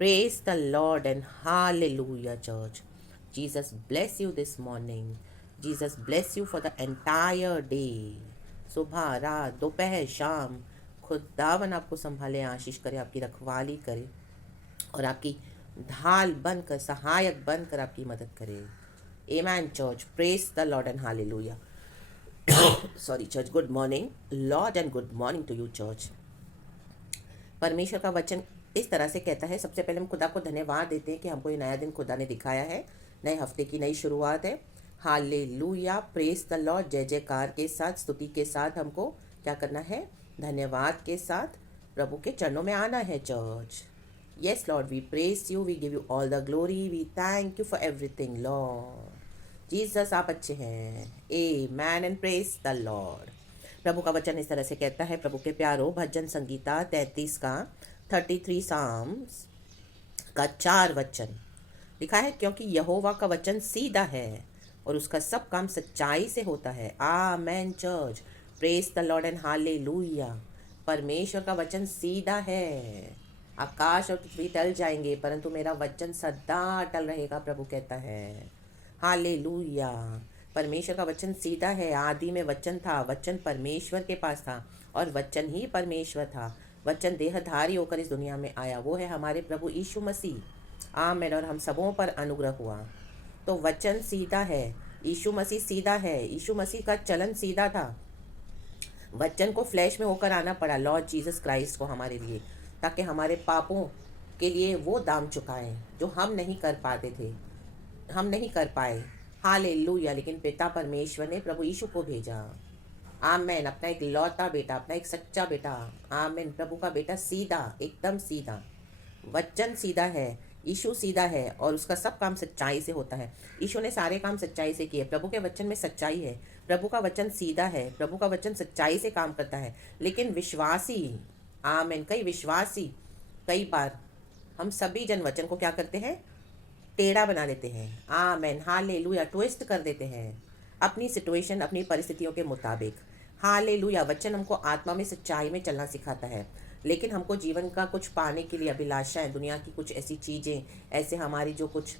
Praise the Lord and hallelujah, church. Jesus bless you this morning. Jesus bless you for the entire day. सुबह रात दोपहर शाम खुदावन आपको संभाले, आशीष करे, आपकी रखवाली करे और आपकी ढाल बनकर, सहायक बनकर आपकी मदद करे. Amen, church. Praise the Lord and hallelujah. Sorry, church. Good morning, Lord, and good morning to you, church. परमेश्वर का वचन इस तरह से कहता है. सबसे पहले हम खुदा को धन्यवाद देते हैं कि हमको ये नया दिन खुदा ने दिखाया है. नए हफ्ते की नई शुरुआत है. Hallelujah, praise the Lord. जय जयकार के साथ, स्तुति के साथ हमको क्या करना है? धन्यवाद के साथ प्रभु के चरणों में आना है, church. Yes Lord, we praise you, we give you all the glory, we thank you for everything Lord. Jesus आप अच्छे हैं. Amen and praise the Lord. प्रभु का वचन इस तरह से कहता है. प्रभु के प्यारो, भजन संगीता 33 का 33 साम्स का 4 वचन लिखा है. क्योंकि यहोवा का वचन सीधा है और उसका सब काम सच्चाई से होता है. Amen church. Praise the Lord and hallelujah. परमेश्वर का वचन सीधा है. आकाश और पृथ्वी टल जाएंगे परंतु मेरा वचन सदा अटल रहेगा, प्रभु कहता है. हालेलुया. परमेश्वर का वचन सीधा है. आदि में वचन था, वचन परमेश्वर के पास था और वचन ही परमेश्वर था. वचन देहधारी होकर इस दुनिया में आया, वो है हमारे प्रभु यीशु मसीह. आमीन. और हम सबों पर अनुग्रह हुआ. तो वचन सीधा है, यीशु मसीह सीधा है. यीशु मसीह का चलन सीधा था. वचन को फ्लैश में होकर आना पड़ा, लॉर्ड जीसस क्राइस्ट को हमारे लिए, ताकि हमारे पापों के लिए वो दाम चुकाएं जो हम नहीं कर पाते थे, हम नहीं कर पाए. हालेलुया. लेकिन पिता परमेश्वर ने प्रभु यीशु को भेजा. आमेन. अपना एक लौता बेटा, अपना एक सच्चा बेटा. आमेन. प्रभु का बेटा सीधा, एकदम सीधा. वचन सीधा है, यीशु सीधा है और उसका सब काम सच्चाई से होता है. यीशु ने सारे काम सच्चाई से किए. प्रभु के वचन में सच्चाई है. प्रभु का वचन सीधा है. प्रभु का वचन सच्चाई से काम करता है. लेकिन विश्वासी, आमेन, कई बार हम सभी जन वचन को क्या करते हैं? टेढ़ा बना लेते हैं. आमेन. हालेलुया. ट्विस्ट कर देते हैं अपनी सिचुएशन, अपनी परिस्थितियों के मुताबिक. हालेलुया. वचन हमको आत्मा में सच्चाई में चलना सिखाता है. लेकिन हमको जीवन का कुछ पाने के लिए अभिलाषाएं, दुनिया की कुछ ऐसी चीज़ें, ऐसे हमारी जो कुछ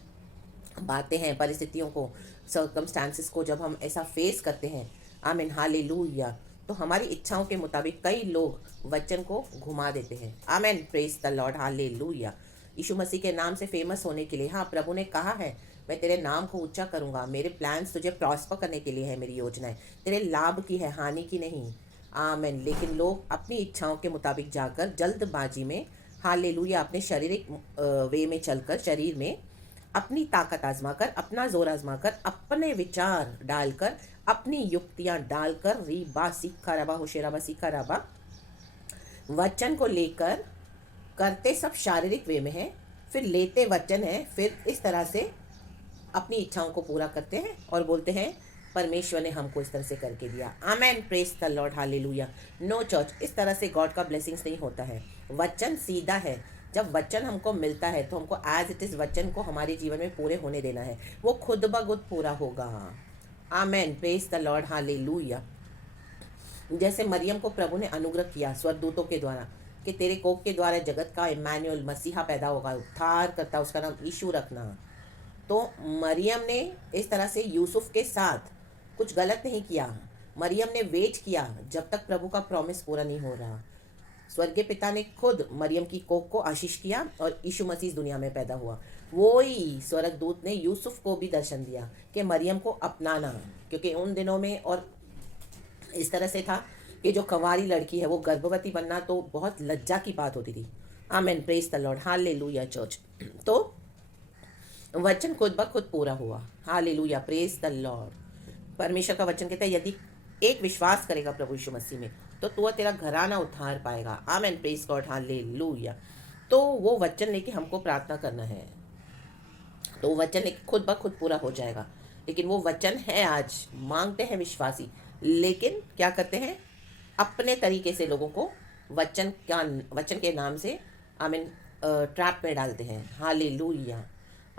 बातें हैं, परिस्थितियों को, सर्कमस्टांसिस को जब हम ऐसा फेस करते हैं, आमीन, हालेलुया, तो हमारी इच्छाओं के मुताबिक कई लोग वचन को घुमा देते हैं. आमीन. Praise the Lord. हालेलुया. यीशु मसीह के नाम से फेमस होने के लिए, हाँ, प्रभु ने कहा है मैं तेरे नाम को ऊंचा करूंगा. मेरे प्लान्स तुझे प्रॉस्पर करने के लिए है. मेरी योजनाएं तेरे लाभ की है, हानि की नहीं. आमीन. लेकिन लोग अपनी इच्छाओं के मुताबिक जाकर जल्दबाजी में, हालेलुया, अपने शारीरिक वे में चलकर, शरीर में अपनी ताकत आजमाकर, अपना जोर आजमाकर, अपने विचार डालकर, अपनी युक्तियां डालकर, रीबा सीखा रबा होशेराबा सीखा रबा, वचन को लेकर करते सब शारीरिक वे में है, फिर लेते वचन है, फिर इस तरह से अपनी इच्छाओं को पूरा करते हैं और बोलते हैं परमेश्वर ने हमको इस तरह से करके दिया. Amen. Praise the Lord. Hallelujah. No church, इस तरह से गॉड का ब्लेसिंग्स नहीं होता है. वचन सीधा है. जब वचन हमको मिलता है तो हमको एज इट इज़ वचन को हमारे जीवन में पूरे होने देना है. वो खुद ब खुद पूरा होगा. Amen. Praise the Lord. Hallelujah. जैसे मरियम को प्रभु ने अनुग्रह किया स्वर्गदूतों के द्वारा कि तेरे कोख के द्वारा जगत का इम्मानुएल, मसीहा पैदा होगा, उद्धार करता, उसका नाम यीशु रखना. तो मरियम ने इस तरह से यूसुफ के साथ कुछ गलत नहीं किया. मरियम ने वेट किया जब तक प्रभु का प्रॉमिस पूरा नहीं हो रहा. स्वर्गीय पिता ने खुद मरियम की कोख को आशीष किया और यीशु मसीह दुनिया में पैदा हुआ. वो ही स्वर्गदूत ने यूसुफ को भी दर्शन दिया कि मरियम को अपनाना, क्योंकि उन दिनों में और इस तरह से था कि जो कंवारी लड़की है वो गर्भवती बनना तो बहुत लज्जा की बात होती थी. Amen. Praise the Lord. Hallelujah church. तो वचन खुद ब खुद पूरा हुआ. हालेलुया. Praise the Lord. परमेश्वर का वचन कहता है यदि एक विश्वास करेगा प्रभु यीशु मसीह में तो तू तेरा घराना उद्धार पाएगा. आमेन. Praise God. हालेलुया. तो वो वचन लेके हमको प्रार्थना करना है, तो वचन लेके खुद ब खुद पूरा हो जाएगा. लेकिन वो वचन है, आज मांगते हैं विश्वासी, लेकिन क्या करते हैं? अपने तरीके से लोगों को वचन के नाम से, आमीन, ट्रैप में डालते हैं. हालेलुया.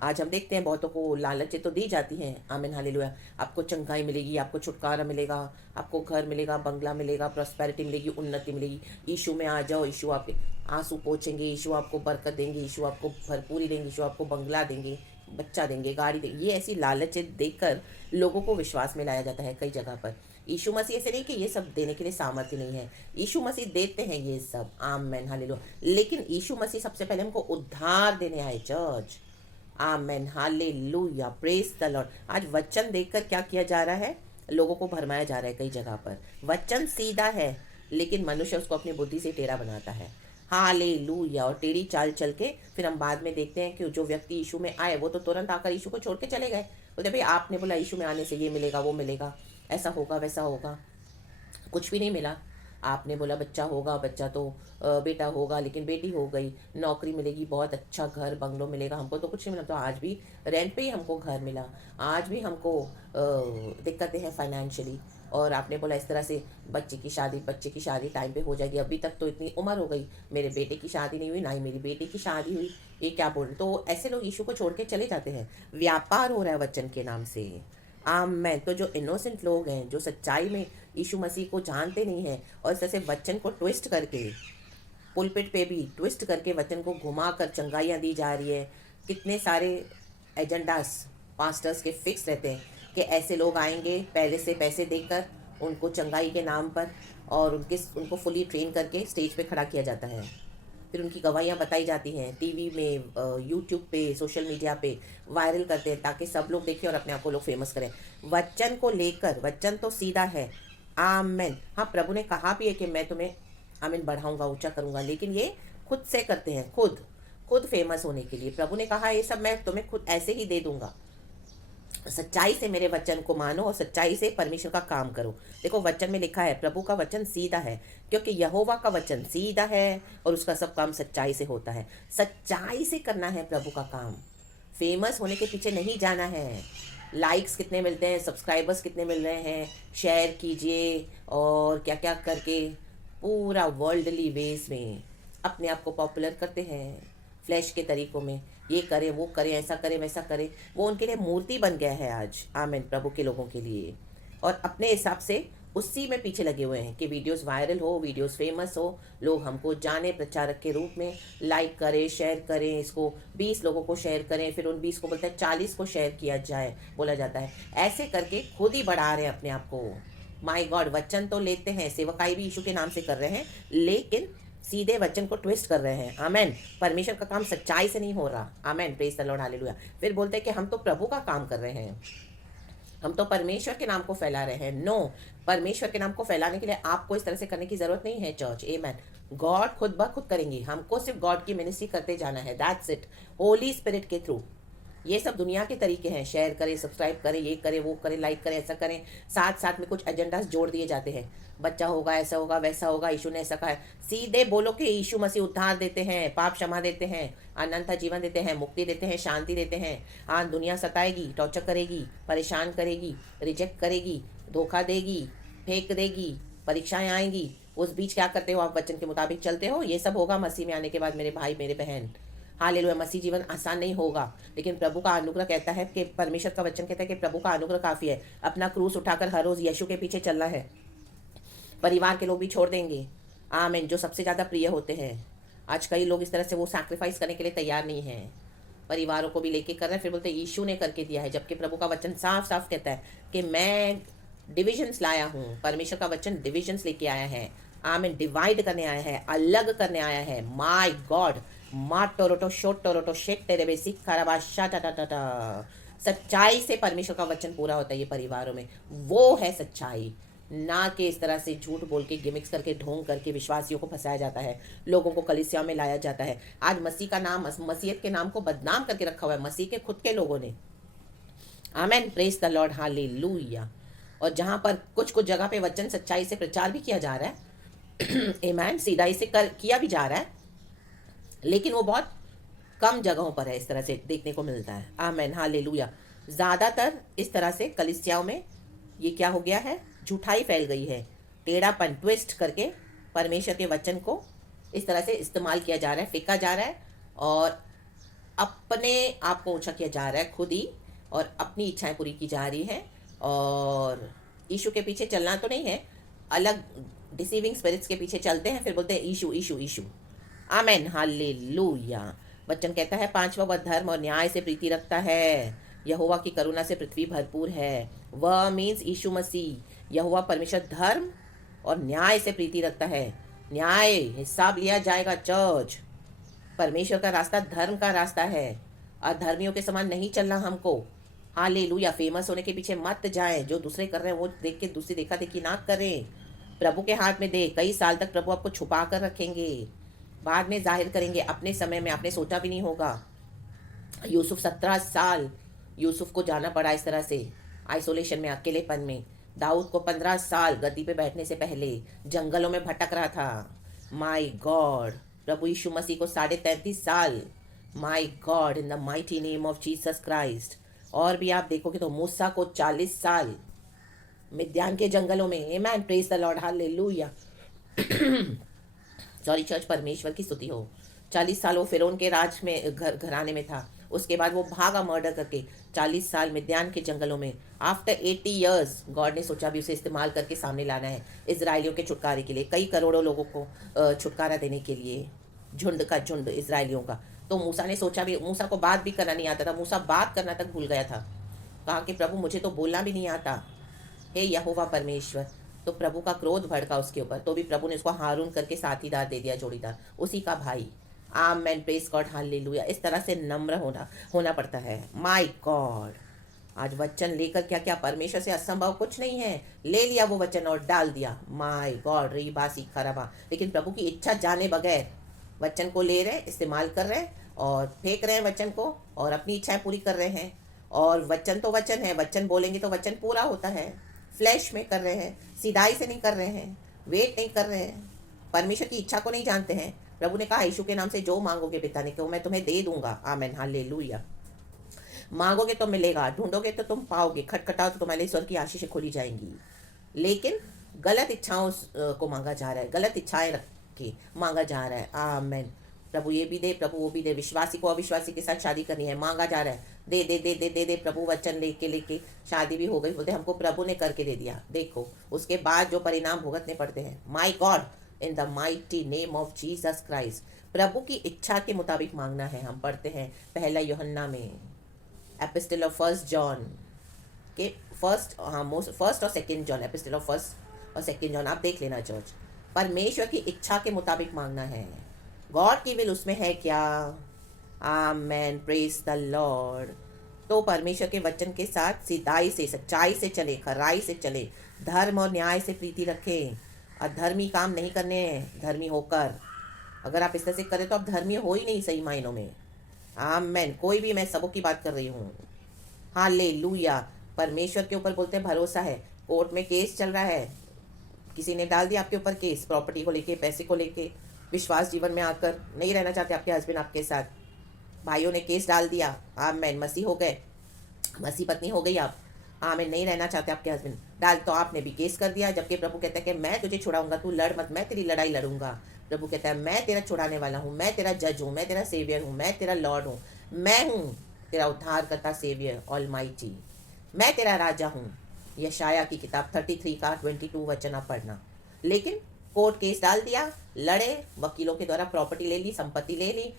आज हम देखते हैं बहुतों को लालचें तो दी जाती हैं, आमीन हालेलुया, आपको चंगाई मिलेगी, आपको छुटकारा मिलेगा, आपको घर मिलेगा, बंगला मिलेगा, प्रॉस्पेरिटी मिलेगी, उन्नति मिलेगी। यीशु में आ जाओ, यीशु आपके आंसू पोंछेंगे, यीशु आपको बरकत देंगे, यीशु आपको भरपूरी देंगे, यीशु आपको बंगला देंगे, बच्चा देंगे, गाड़ी देंगे। ये ऐसी लालचें देकर लोगों को विश्वास में लाया जाता है कई जगह पर। यीशु मसीह ऐसे नहीं कि ये सब देने के लिए सामर्थ्य नहीं है, यीशु मसीह देते हैं ये सब, आमेन हालेलुया। लेकिन यीशु मसीह सबसे पहले हमको उद्धार देने आए church, amen hallelujah, praise the Lord. आज वचन देखकर क्या किया जा रहा है, लोगों को भरमाया जा रहा है कई जगह पर। वचन सीधा है लेकिन मनुष्य उसको अपनी बुद्धि से टेढ़ा बनाता है, हालेलुया। और टेढ़ी चाल चल के फिर हम बाद में देखते हैं कि जो व्यक्ति यीशु में आए वो तो तुरंत आकर यीशु को छोड़ के चले गए। बोलते भाई आपने बोला यीशु में आने से ये मिलेगा वो मिलेगा, ऐसा होगा वैसा होगा, कुछ भी नहीं मिला। आपने बोला बच्चा होगा, बच्चा तो बेटा होगा, लेकिन बेटी हो गई, नौकरी मिलेगी, बहुत अच्छा घर बंगलो मिलेगा, हमको तो कुछ नहीं मिला। तो आज भी रेंट पे ही हमको घर मिला, आज भी हमको दिक्कतें हैं फाइनेंशियली। और आपने बोला इस तरह से बच्चे की शादी टाइम पे हो जाएगी, अभी तक तो इतनी उम्र हो गई, मेरे बेटे की शादी नहीं हुई, ना ही मेरी बेटी की शादी हुई, ये क्या बोल रहे। तो ऐसे लोग यीशु को छोड़ के चले जाते हैं, व्यापार हो रहा है वचन के नाम से, आमेन। तो जो इनोसेंट लोग हैं, जो सच्चाई में यीशु मसीह को जानते नहीं हैं और इस तरह से वचन को ट्विस्ट करके, पुलपिट पे भी ट्विस्ट करके वचन को घुमा कर चंगाइयाँ दी जा रही है। कितने सारे एजेंडास पास्टर्स के फिक्स रहते हैं कि ऐसे लोग आएंगे, पहले से पैसे देकर उनको चंगाई के नाम पर, और उनको फुली ट्रेन करके स्टेज पे खड़ा किया जाता है, फिर उनकी गवाहियाँ बताई जाती हैं टीवी में, यूट्यूब पे, सोशल मीडिया पे वायरल करते हैं ताकि सब लोग देखें और अपने आप को लोग फेमस करें। वचन को लेकर, वचन तो सीधा है, आमेन। हाँ, प्रभु ने कहा भी है कि मैं तुम्हें आमीन बढ़ाऊंगा, ऊंचा करूंगा, लेकिन ये खुद से करते हैं, खुद खुद फेमस होने के लिए। प्रभु ने कहा ये सब मैं तुम्हें खुद ऐसे ही दे दूंगा, सच्चाई से मेरे वचन को मानो और सच्चाई से परमेश्वर का काम करो। देखो वचन में लिखा है प्रभु का वचन सीधा है, क्योंकि यहोवा का वचन सीधा है और उसका सब काम सच्चाई से होता है। सच्चाई से करना है प्रभु का काम, फेमस होने के पीछे नहीं जाना है। लाइक्स कितने मिलते हैं, सब्सक्राइबर्स कितने मिल रहे हैं, शेयर कीजिए और क्या क्या करके पूरा वर्ल्डली वेज में अपने आप को पॉपुलर करते हैं, फ्लैश के तरीकों में, ये करें वो करें, ऐसा करें वैसा करें। वो उनके लिए मूर्ति बन गया है आज, आमीन, प्रभु के लोगों के लिए। और अपने हिसाब से उसी में पीछे लगे हुए हैं कि वीडियोस वायरल हो, वीडियोस फेमस हो, लोग हमको जाने प्रचारक के रूप में, लाइक करें, शेयर करें, इसको 20 लोगों को शेयर करें, फिर उन 20 को बोलते हैं 40 को शेयर किया जाए, बोला जाता है। ऐसे करके खुद ही बढ़ा रहे हैं अपने आप को। माय गॉड, वचन तो लेते हैं, सेवकाई भी यीशु के नाम से कर रहे हैं, लेकिन सीधे वचन को ट्विस्ट कर रहे हैं, आमेन। परमेश्वर का काम सच्चाई से नहीं हो रहा, आमेन, प्रेज द लॉर्ड, हालेलुया। फिर बोलते हैं कि हम तो प्रभु का काम कर रहे हैं, हम तो परमेश्वर के नाम को फैला रहे हैं। नो, परमेश्वर के नाम को फैलाने के लिए आपको इस तरह से करने की जरूरत नहीं है चर्च, आमेन। गॉड खुद ब खुद करेंगी, हमको सिर्फ गॉड की मिनिस्ट्री करते जाना है, दैट्स इट, होली स्पिरिट के थ्रू। ये सब दुनिया के तरीके हैं, शेयर करें, सब्सक्राइब करें, ये करें वो करें, लाइक करें, ऐसा करें, साथ साथ में कुछ एजेंडास जोड़ दिए जाते हैं, बच्चा होगा, ऐसा होगा वैसा होगा, यीशु ने ऐसा कहा है। सीधे बोलो कि यीशु मसीह उद्धार देते हैं, पाप क्षमा देते हैं, अनंत जीवन देते हैं, मुक्ति देते हैं, शांति देते हैं। हाँ, दुनिया सताएगी, टॉर्चर करेगी, परेशान करेगी, रिजेक्ट करेगी, धोखा देगी, फेंक देगी, परीक्षाएं आएंगी, उस बीच क्या करते हो आप, वचन के मुताबिक चलते हो। ये सब होगा मसीह में आने के बाद मेरे भाई मेरे बहन, हालेलुया। मसीह जीवन आसान नहीं होगा, लेकिन प्रभु का अनुग्रह कहता है कि परमेश्वर का वचन कहता है कि प्रभु का अनुग्रह काफ़ी है। अपना क्रूस उठाकर हर रोज़ यीशु के पीछे चलना है। परिवार के लोग भी छोड़ देंगे, आमीन, जो सबसे ज़्यादा प्रिय होते हैं। आज कई लोग इस तरह से वो सैक्रिफाइस करने के लिए तैयार नहीं हैं, परिवारों को भी लेके कर रहे हैं, फिर बोलते हैं यीशु ने करके दिया है, जबकि प्रभु का वचन साफ साफ कहता है कि मैं डिविजन्स लाया हूँ। परमेश्वर का वचन डिविजन्स लेके आया है, आमीन, डिवाइड करने आया है, अलग करने आया है। माय गॉड, मा टोरोटो शोट टोरोटो शेट तेरे बेसिक खराबाशा टा टा टा टा। सच्चाई से परमेश्वर का वचन पूरा होता है ये परिवारों में, वो है सच्चाई, ना कि इस तरह से झूठ बोल के, गिमिक्स करके, ढोंग करके विश्वासियों को फंसाया जाता है, लोगों को कलीसिया में लाया जाता है। आज मसीह का नाम, मसीहत के नाम को बदनाम करके रखा हुआ है मसीह के खुद के लोगों ने, आमेन, प्रेज द लॉर्ड, हालेलुया। और जहाँ पर कुछ कुछ जगह पे वचन सच्चाई से प्रचार भी किया जा रहा है, आमेन, सीधाई से किया भी जा रहा है, लेकिन वो बहुत कम जगहों पर है, इस तरह से देखने को मिलता है, आमेन, हालेलुया। ज़्यादातर इस तरह से कलीसियाओं में ये क्या हो गया है, झूठाई फैल गई है, टेढ़ापन, ट्विस्ट करके परमेश्वर के वचन को इस तरह से इस्तेमाल किया जा रहा है, फेंका जा रहा है, और अपने आप को ऊंचा किया जा रहा है खुद ही, और अपनी इच्छाएं पूरी की जा रही हैं। और ईशु के पीछे चलना तो नहीं है, अलग डिसीविंग स्पिरिट्स के पीछे चलते हैं, फिर बोलते हैं ईशु ईशु ईशु। आमेन, हालेलुया। वचन कहता है पांचवा, वह धर्म और न्याय से प्रीति रखता है, यहोवा की करुणा से पृथ्वी भरपूर है। वह मीन्स यीशु मसीह, यहोवा परमेश्वर धर्म और न्याय से प्रीति रखता है। न्याय, हिसाब लिया जाएगा चर्च। परमेश्वर का रास्ता धर्म का रास्ता है, अधर्मियों के समान नहीं चलना हमको। हालेलुया। फेमस होने के पीछे मत जाएं, जो दूसरे कर रहे हैं वो देख के दूसरी देखा देखी ना करें। प्रभु के हाथ में दे, कई साल तक प्रभु आपको छुपा कर रखेंगे, बाद में जाहिर करेंगे अपने समय में, आपने सोचा भी नहीं होगा। यूसुफ 17 साल यूसुफ को जाना पड़ा इस तरह से, आइसोलेशन में, अकेलेपन में। दाऊद को 15 साल गद्दी पे बैठने से पहले जंगलों में भटक रहा था। My God. प्रभु यीशु मसीह को 33.5 साल। My God, in the mighty name of Jesus Christ. और भी आप देखोगे तो मूसा को 40 साल मिद्यान के जंगलों में। Amen, praise the Lord, hallelujah. Sorry church, परमेश्वर की स्तुति हो। 40 साल वो फिरौन के राज में, घराने में था। उसके बाद वो भागा मर्डर करके 40 साल मिद्यान के जंगलों में। आफ्टर 80 ईयर्स गॉड ने सोचा भी उसे इस्तेमाल करके सामने लाना है इजरायलियों के छुटकारे के लिए, कई करोड़ों लोगों को छुटकारा देने के लिए, झुंड का झुंड इजरायलियों का। तो मूसा ने सोचा भी, मूसा को बात भी करना नहीं आता था, मूसा बात करना तक भूल गया था। कहा कि प्रभु मुझे तो बोलना भी नहीं आता, हे यहोवा परमेश्वर। तो प्रभु का क्रोध भड़का उसके ऊपर, तो भी प्रभु ने उसको हारून करके साथीदार दे दिया, जोड़ीदार, उसी का भाई। आमेन, प्रेज गॉड, हालेलुया। इस तरह से नम्र होना पड़ता है। माय गॉड, आज वचन लेकर क्या क्या, परमेश्वर से असंभव कुछ नहीं है। ले लिया वो वचन और डाल दिया। माय गॉड, रही बासी खराबा। लेकिन प्रभु की इच्छा जाने बगैर वचन को ले रहे, इस्तेमाल कर रहे हैं और फेंक रहे हैं वचन को, और अपनी इच्छाएं पूरी कर रहे हैं। और वचन तो वचन है, वचन बोलेंगे तो वचन पूरा होता है। फ्लैश में कर रहे हैं, सीधाई से नहीं कर रहे हैं, वेट नहीं कर रहे हैं, परमेश्वर की इच्छा को नहीं जानते हैं। प्रभु ने कहा यीशु के नाम से जो मांगोगे पिता ने, को मैं तुम्हें दे दूंगा। आमेन, हालेलुया। मांगोगे तो मिलेगा, ढूंढोगे तो तुम पाओगे, खटखटाओ तो तुम्हारे स्वर्ग की आशीषें खोली जाएंगी। लेकिन गलत इच्छाओं को मांगा जा रहा है, गलत इच्छाएं रख के मांगा जा रहा है। आमेन। प्रभु ये भी दे, प्रभु वो भी दे। विश्वासी को अविश्वासी के साथ शादी करनी है, मांगा जा रहा है, दे दे दे दे दे दे। प्रभु वचन लेके लेके शादी भी हो गई, बोलते हमको प्रभु ने करके दे दिया। देखो उसके बाद जो परिणाम भुगतने पड़ते हैं। My God, in the mighty name of Jesus Christ. प्रभु की इच्छा के मुताबिक मांगना है। हम पढ़ते हैं पहला यूहन्ना में, एपिस्टल ऑफ फर्स्ट जॉन के फर्स्ट और second John, epistle of first और सेकेंड जॉन, आप देख लेना चर्च। परमेश्वर की इच्छा के मुताबिक मांगना है। गॉड की विल उसमें है क्या? आमेन, प्रेज द लॉर्ड। तो परमेश्वर के वचन के साथ सीधाई से, सच्चाई से चले, खराई से चले, धर्म और न्याय से प्रीति रखें। अधर्मी काम नहीं करने हैं, धर्मी होकर। अगर आप इस तरह से करें तो आप धर्मी हो ही नहीं सही मायनों में। आमेन। कोई भी, मैं सबों की बात कर रही हूँ। हालेलुया। परमेश्वर के ऊपर बोलते हैं भरोसा है। कोर्ट में केस चल रहा है, किसी ने डाल दिया आपके ऊपर केस, प्रॉपर्टी को लेके, पैसे को लेके, विश्वास जीवन में आकर नहीं रहना चाहते आपके हस्बैंड आपके साथ, भाइयों ने केस डाल दिया। आमेन, मसीह हो गए, मसीह पत्नी हो गई आप। आमेन, नहीं रहना चाहते आपके हस्बैंड, डाल तो आपने भी केस कर दिया। जबकि प्रभु कहता है कि मैं तुझे छुड़ाऊंगा, तू लड़ मत, मैं तेरी लड़ाई लड़ूंगा। प्रभु कहता है मैं तेरा छुड़ाने वाला हूँ, मैं तेरा जज हूँ, मैं तेरा सेवियर हूँ, मैं तेरा लॉर्ड हूँ, मैं हूँ तेरा उद्धार करता सेवियर ऑलमाइटी, मैं तेरा राजा हूँ। यशाया की किताब 33 का 22 वचन आप पढ़ना। लेकिन कोर्ट केस डाल दिया, लड़े, वकीलों के द्वारा प्रॉपर्टी ले ली, संपत्ति ले ली,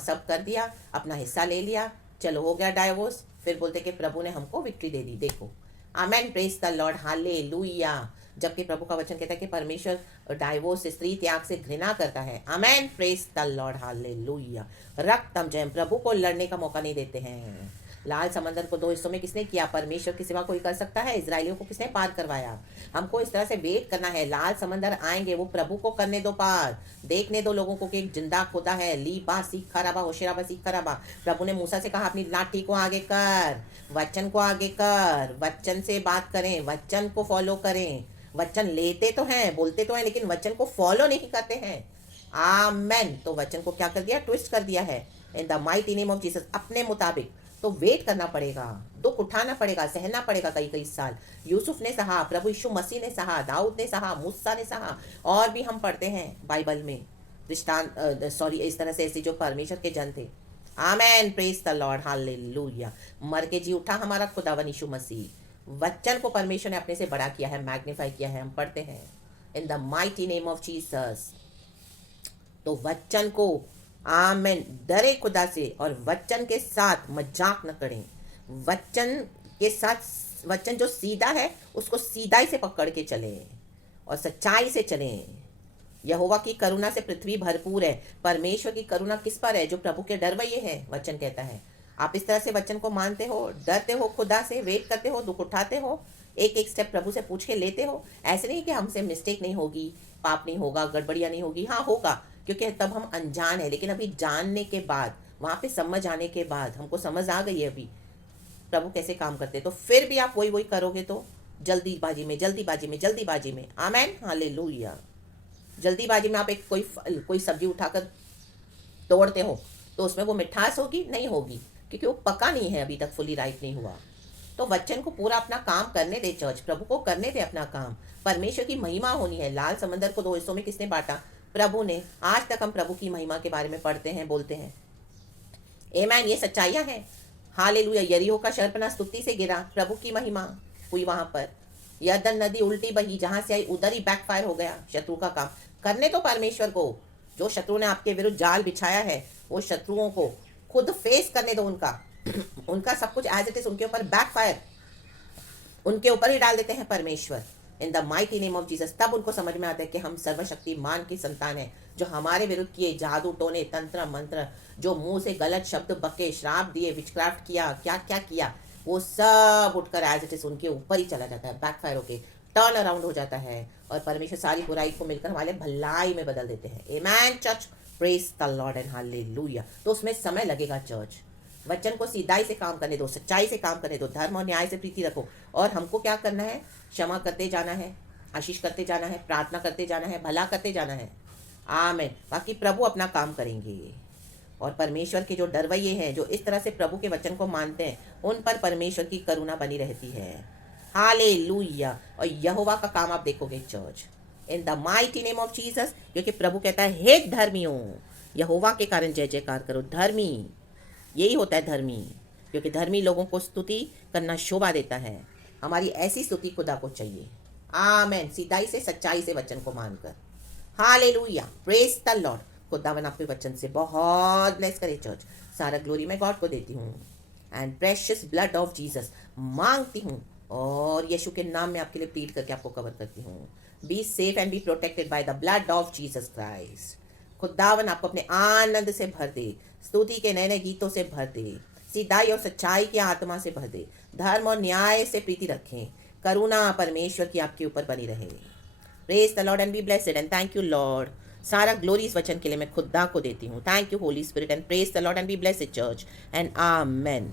सब कर दिया, अपना हिस्सा ले लिया, चलो हो गया डाइवोर्स। फिर बोलते कि प्रभु ने हमको विक्ट्री दे दी। देखो, आमेन, प्रेज द लॉर्ड, हालेलुया। जबकि प्रभु का वचन कहता है कि परमेश्वर डाइवोर्स, स्त्री त्याग से घृणा करता है। आमेन, प्रेज द लॉर्ड, हालेलुया। रक्तम जय, प्रभु को लड़ने का मौका नहीं देते हैं। लाल समंदर को 2 हिस्सों में किसने किया? परमेश्वर के सिवा कोई कर सकता है? इजरायलियों को किसने पार करवाया? हमको इस तरह से वेट करना है। लाल समंदर आएंगे, वो प्रभु को करने दो पार, देखने दो लोगों को कि एक जिंदा खुदा है। ली बा सीख खराबा, होशराबा सीख खराबा। प्रभु ने मूसा से कहा अपनी लाठी को आगे कर, वचन को आगे कर, वचन से बात करें, वचन को फॉलो करें। वचन लेते तो हैं, बोलते तो हैं, लेकिन वचन को फॉलो नहीं करते हैं। आमेन। तो वचन को क्या कर दिया? ट्विस्ट कर दिया है। इन the mighty name of Jesus, अपने मुताबिक। तो वेट करना पड़ेगा, दुख उठाना पड़ेगा, सहना पड़ेगा कई कई साल। यूसुफ ने सहा, प्रभु यीशु मसीह ने सहा, दाऊद ने सहा, मूसा ने सहा। और भी हम पढ़ते हैं बाइबल में दृष्टांत, इस तरह से ऐसे जो परमेश्वर के जन थे। आमेन, प्रेज द लॉर्ड, हालेलुया। मर के जी उठा हमारा खुदावन यीशु मसीह। वचन को परमेश्वर ने अपने से बड़ा किया है, मैग्नीफाई किया है। हम पढ़ते हैं इन the mighty name of Jesus. तो वचन को आमेन डरे खुदा से और वचन के साथ मजाक न करें। वचन के साथ, वचन जो सीधा है उसको सीधाई से पकड़ के चलें और सच्चाई से चलें। यहोवा की करुणा से पृथ्वी भरपूर है। परमेश्वर की करुणा किस पर है? जो प्रभु के डरवैये हैं, वचन कहता है। आप इस तरह से वचन को मानते हो, डरते हो खुदा से, वेट करते हो, दुख उठाते हो, एक एक स्टेप प्रभु से पूछ के लेते हो। ऐसे नहीं कि हमसे मिस्टेक नहीं होगी, पाप नहीं होगा, गड़बड़ियाँ नहीं होगी। हाँ होगा, क्योंकि तब हम अनजान है। लेकिन अभी जानने के बाद, वहाँ पे समझ आने के बाद, हमको समझ आ गई है अभी प्रभु कैसे काम करते। तो फिर भी आप वही वही करोगे तो जल्दीबाजी में, जल्दीबाजी में, जल्दीबाजी में, आमेन, हालेलुया। जल्दीबाजी में आप एक कोई सब्जी उठाकर तोड़ते हो तो उसमें वो मिठास होगी? नहीं होगी, क्योंकि वो पका नहीं है, अभी तक फुली राइप नहीं हुआ। तो वचन को पूरा अपना काम करने दे चर्च, प्रभु को करने दे अपना काम। परमेश्वर की महिमा होनी है। लाल समंदर को 2 हिस्सों में किसने बांटा? प्रभु ने। आज तक हम प्रभु की महिमा के बारे में पढ़ते हैं, बोलते हैं। आमेन, ये सच्चाइयाँ हैं। हालेलुया। यरीहो का शहरपनाह स्तुति से गिरा, प्रभु की महिमा हुई वहां पर। यरदन नदी उल्टी बही, जहां से आई उधर ही बैकफायर हो गया। शत्रु का काम करने तो परमेश्वर को। जो शत्रु ने आपके विरुद्ध जाल बिछाया है, वो शत्रुओं को खुद फेस करने दो। उनका उनका सब कुछ एज इट इज उनके ऊपर बैकफायर, उनके ऊपर ही डाल देते हैं परमेश्वर, इन the mighty name of Jesus. तब उनको समझ में आता है कि हम सर्वशक्तिमान की संतान है। जो हमारे विरुद्ध किए जादू टोने, तंत्र मंत्र, जो मुंह से गलत शब्द बके, श्राप दिए, विचक्राफ्ट किया, क्या क्या किया, वो सब उठकर एज इट इज उनके ऊपर ही चला जाता है, बैकफायर होके टर्न अराउंड हो जाता है। और परमेश्वर सारी बुराई को मिलकर हमारे भलाई में बदल देते हैं। Amen church, praise the Lord and hallelujah. तो उसमें समय लगेगा चर्च। वचन को सीधाई से काम करने दो, सच्चाई से काम करने दो, धर्म और न्याय से प्रीति रखो। और हमको क्या करना है? क्षमा करते जाना है, आशीष करते जाना है, प्रार्थना करते जाना है, भला करते जाना है। आमेन। बाकी प्रभु अपना काम करेंगे। और परमेश्वर के जो डरवैये हैं, जो इस तरह से प्रभु के वचन को मानते हैं, उन पर परमेश्वर की करुणा बनी रहती है। हालेलुया। और यहोवा का काम आप देखोगे church, in the mighty name of Jesus. क्योंकि प्रभु कहता है, हे धर्मियों, यहोवा के कारण जय जयकार करो। धर्मी, यही होता है धर्मी, क्योंकि धर्मी लोगों को स्तुति करना शोभा देता है। हमारी ऐसी स्तुति खुदा को चाहिए। आमेन। सीधाई से, सच्चाई से, वचन को मानकर। Hallelujah, praise the Lord. खुदावन आपके वचन से बहुत ब्लेस करे चर्च। सारा ग्लोरी मैं गॉड को देती हूँ and precious blood of Jesus मांगती हूँ, और यीशु के नाम में आपके लिए प्लीड करके आपको कवर करती हूँ। Be safe and be protected by the blood of Jesus Christ. खुदावन आपको अपने आनंद से भर दे, स्तुति के नए नए गीतों से भर दे, सीधाई और सच्चाई की आत्मा से भर दे, धर्म और न्याय से प्रीति रखें। करुणा परमेश्वर की आपके ऊपर बनी रहे। Praise the Lord and be blessed and thank you Lord. सारा ग्लोरी इस वचन के लिए मैं खुदा को देती हूँ। Thank you Holi spirit and praise the Lord and be blessed church and amen.